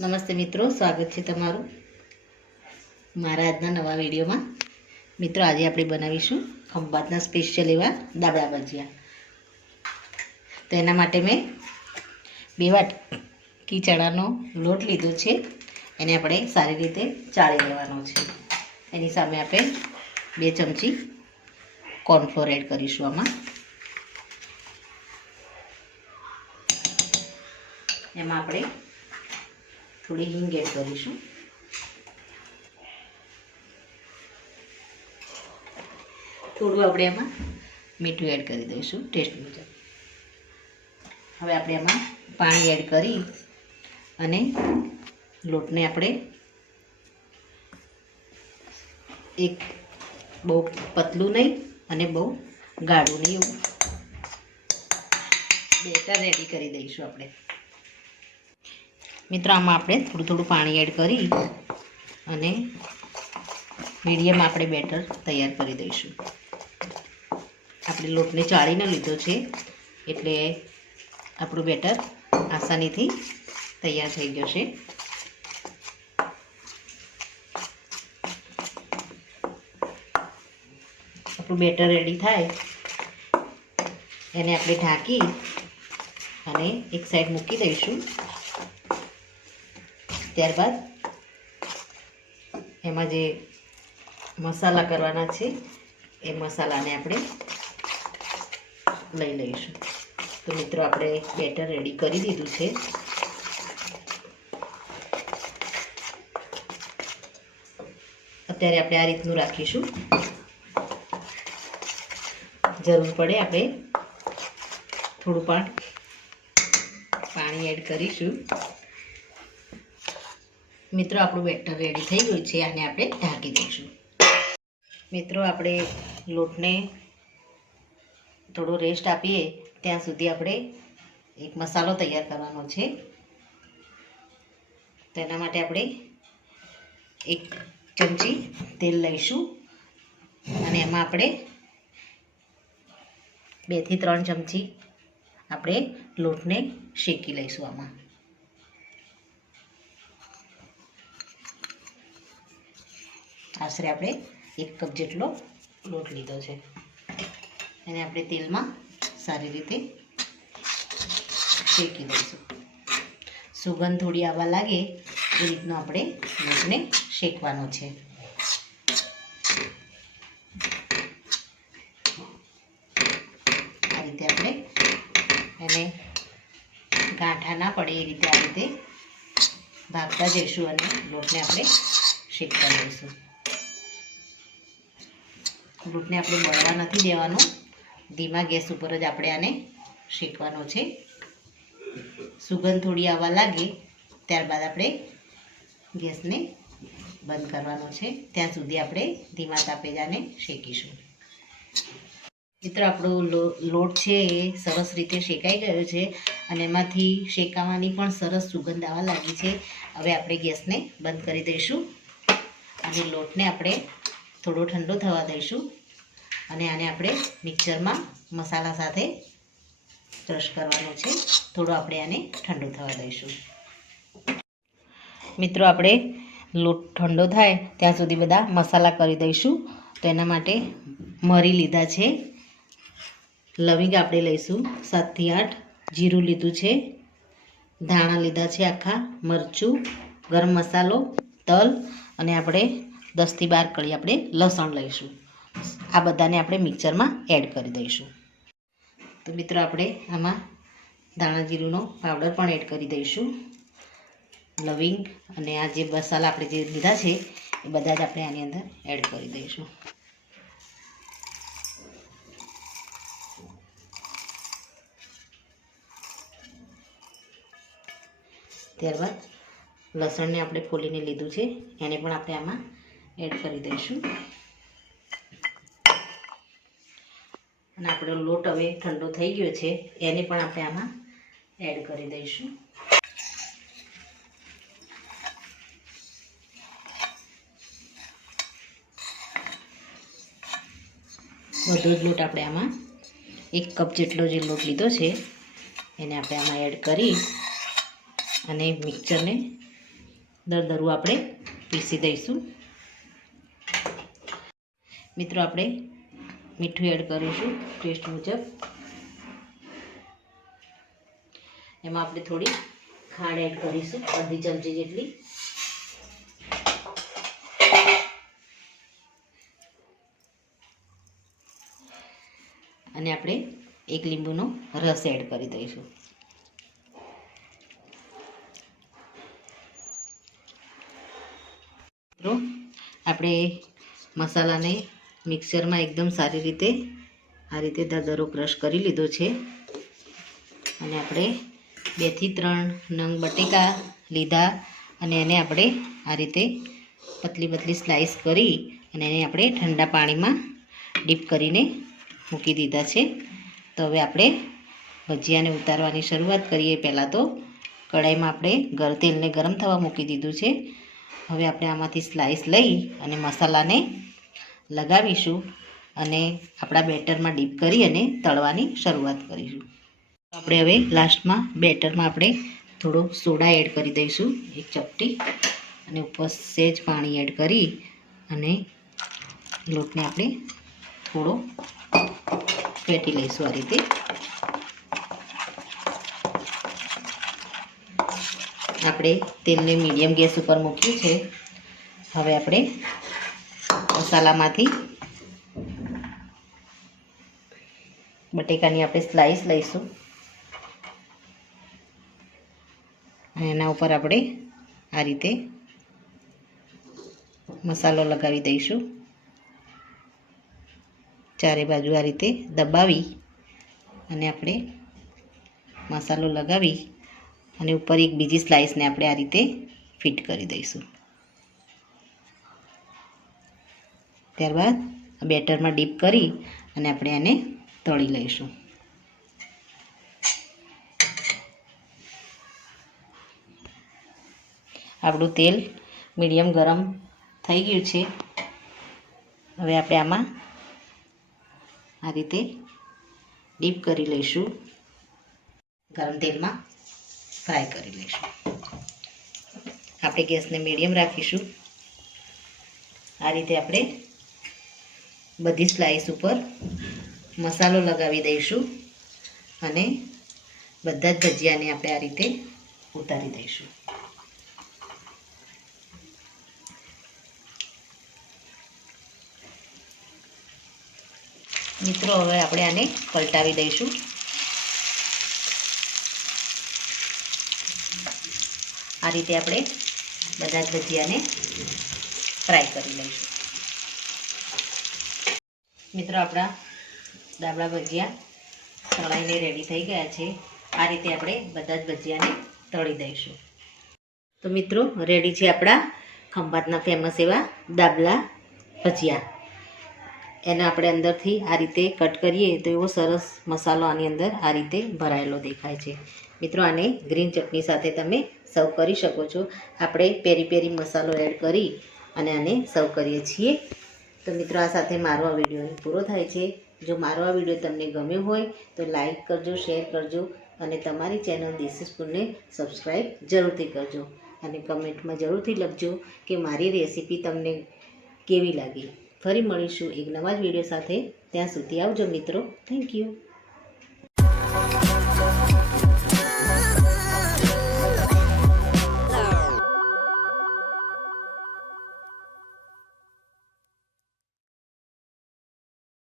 નમસ્તે મિત્રો, સ્વાગત છે તમારું મારા આજના નવા વિડીયોમાં। મિત્રો, આજે આપણે બનાવીશું ખંભાતના સ્પેશિયલ એવા દાબડા ભજીયા। તો એના માટે મેં 2 વાટકી ચણાનો લોટ લીધો છે। એને આપણે સારી રીતે ચાળી લેવાનો છે। એની સામે આપણે 2 ચમચી કોર્નફ્લોર એડ કરીશું। આમાં એમાં આપણે થોડી હિંગ એડ કરીશું। થોડું આપણે એમાં મીઠું એડ કરી દઈશું ટેસ્ટ મુજબ। હવે આપણે એમાં પાણી એડ કરી અને લોટને આપણે એક બહુ પતલું નહીં અને બહુ ગાઢું નહીં એવું બેટર રેડી કરી દઈશું આપણે। મિત્રો, આમાં આપણે થોડું પાણી એડ કરી અને મીડિયમ આપણે બેટર તૈયાર કરી દઈશું। આપણે લોટને ચાળીને લીધો છે એટલે આપણું બેટર આસાનીથી તૈયાર થઈ જશે। આપણું બેટર રેડી થાય એને આપણે ઢાંકી અને એક સાઈડ મૂકી દઈશું। ત્યારબાદ એમાં જે મસાલા કરવાના છે એ મસાલાને આપણે લઈ લઈશું। તો મિત્રો, આપણે બેટર રેડી કરી દીધું છે। અત્યારે આપણે આ રીતનું રાખીશું। જરૂર પડે આપણે થોડું પાણી એડ કરીશું। મિત્રો, આપણું બેટર રેડી થઈ ગયું છે। આને આપણે ઢાંકી દઈશું। મિત્રો, આપણે લોટને થોડો રેસ્ટ આપીએ ત્યાં સુધી આપણે એક મસાલો તૈયાર કરવાનો છે। તેના માટે આપણે 1 ચમચી તેલ લઈશું અને એમાં આપણે 2 થી 3 ચમચી આપણે લોટને શેકી લઈશું। આમાં આશરે આપણે 1 કપ જેટલો લોટ લીધો છે। એને આપણે તેલમાં સારી રીતે શેકી દઈશું। સુગંધ થોડી આવવા લાગે એ રીતનો આપણે લોટને શેકવાનો છે। આ રીતે આપણે એને ગાંઠા ના પડે એ રીતે આ રીતે ભાગતા જઈશું અને લોટને આપણે શેકતા જઈશું। લોટને આપણે બળવા નથી દેવાનો, ધીમા ગેસ ઉપર જ આપણે આને શેકવાનો છે। સુગંધ થોડી આવવા લાગે ત્યારબાદ આપણે ગેસને બંધ કરવાનો છે। ત્યાં સુધી આપણે ધીમા તાપે જ આને શેકીશું। મિત્રો, આપણો લોટ છે એ સરસ રીતે શેકાઈ ગયો છે અને એમાંથી શેકાવાની પણ સરસ સુગંધ આવવા લાગી છે। હવે આપણે ગેસને બંધ કરી દઈશું અને લોટને આપણે થોડો ઠંડો થવા દઈશું અને આને આપણે મિક્સરમાં મસાલા સાથે ક્રશ કરવાનો છે। થોડો આપણે આને ઠંડો થવા દઈશું। મિત્રો, આપણે લોટ ઠંડો થાય ત્યાં સુધી બધા મસાલા કરી દઈશું। તો એના માટે મરી લીધા છે, લવિંગ આપણે લઈશું 7 થી 8, જીરું લીધું છે, ધાણા લીધા છે આખા, મરચું, ગરમ મસાલો, તલ અને આપણે 10 થી 12 કળી આપણે લસણ લઈશું। આ બધાને આપણે મિક્સરમાં એડ કરી દઈશું। તો મિત્રો, આપણે આમાં ધાણા જીરુંનો પાવડર પણ એડ કરી દઈશું। લવિંગ અને આ જે મસાલા આપણે જે લીધા છે એ બધા જ આપણે આની અંદર એડ કરી દઈશું। ત્યારબાદ લસણને આપણે ફોલીને લીધું છે એને પણ આપણે આમાં એડ કરી દઈશું અને આપણો લોટ હવે ઠંડો થઈ ગયો છે એને પણ આપણે આમાં એડ કરી દઈશું। બધો જ લોટ આપણે આમાં 1 કપ જેટલો જે લોટ લીધો છે એને આપણે આમાં એડ કરી અને મિક્સરને દરદરું આપણે પીસી દઈશું. મિત્રો આપણે મીઠું એડ કરીશું ટેસ્ટ મુજબ. એમાં આપણે થોડી ખાંડ એડ કરીશું, અડધી ચમચી જેટલી. અને આપણે એક લીંબુનો રસ એડ કરી દઈશું. મિત્રો આપણે મસાલાને મિક્સરમાં એકદમ સારી રીતે આ રીતે દરદરો ક્રશ કરી લીધો છે. અને આપણે 2 થી 3 નંગ બટેકા લીધા અને એને આપણે આ રીતે પતલી પતલી સ્લાઈસ કરી અને એને આપણે ઠંડા પાણીમાં ડીપ કરીને મૂકી દીધા છે. તો હવે આપણે ભજીયાને ઉતારવાની શરૂઆત કરીએ. પહેલાં તો કઢાઈમાં આપણે તેલને ગરમ થવા મૂકી દીધું છે. હવે આપણે આમાંથી સ્લાઈસ લઈ અને મસાલાને લગાવીશું અને આપણા બેટરમાં ડીપ કરી અને તળવાની શરૂઆત કરીશું. આપણે હવે લાસ્ટમાં બેટરમાં આપણે થોડો સોડા એડ કરી દઈશું, 1 ચપટી, અને ઉપર સહેજ પાણી એડ કરી અને લોટને આપણે થોડો ફેટી લઈશું. આ રીતે આપણે તેલને મીડિયમ ગેસ ઉપર મૂક્યું છે. હવે આપણે મસાલામાંથી બટેકાની આપણે સ્લાઈસ લઈશું અને એના ઉપર આપણે આ રીતે મસાલો લગાવી દઈશું. ચારે બાજુ આ રીતે દબાવી અને આપણે મસાલો લગાવી અને ઉપર એક બીજી સ્લાઈસને આપણે આ રીતે ફિટ કરી દઈશું. ત્યારબાદ બેટરમાં ડીપ કરી અને આપણે એને તળી લઈશું. આપણું તેલ મીડિયમ ગરમ થઈ ગયું છે. હવે આપણે આમાં આ રીતે ડીપ કરી લઈશું. ગરમ તેલમાં ફ્રાય કરી લઈશું. આપણે ગેસને મીડિયમ રાખીશું. આ રીતે આપણે બધી સ્લાઈસ ઉપર મસાલો લગાવી દઈશું અને બધા જ ભજીયાને આપણે આ રીતે ઉતારી દઈશું. મિત્રો હવે આપણે આને પલટાવી દઈશું. આ રીતે આપણે બધા જ ભજીયાને ફ્રાય કરી લઈશું. મિત્રો આપણા દાબળા ભજીયા તળાઈને રેડી થઈ ગયા છે. આ રીતે આપણે બધા જ ભજીયાને તળી દઈશું. તો મિત્રો રેડી છે આપણા ખંભાતના ફેમસ એવા દાબલા ભજીયા. એને આપણે અંદરથી આ રીતે કટ કરીએ તો એવો સરસ મસાલો આની અંદર આ રીતે ભરાયેલો દેખાય છે. મિત્રો આને ગ્રીન ચટણી સાથે તમે સર્વ કરી શકો છો. આપણે પેરી પેરી મસાલો એડ કરી અને આને સર્વ કરીએ છીએ. તો મિત્રો આ સાથે મારો આ વિડીયો પૂરો થાય છે. જો મારો આ વિડીયો તમને ગમ્યો હોય તો લાઈક કરજો, શેર કરજો અને તમારી ચેનલ દેશી સ્પૂનને સબસ્ક્રાઈબ જરૂરથી કરજો. અને કમેન્ટમાં જરૂરથી લખજો કે મારી રેસીપી તમને કેવી લાગી. ફરી મળીશું એક નવા જ વિડીયો સાથે. ત્યાં સુધી આવજો મિત્રો. Thank you.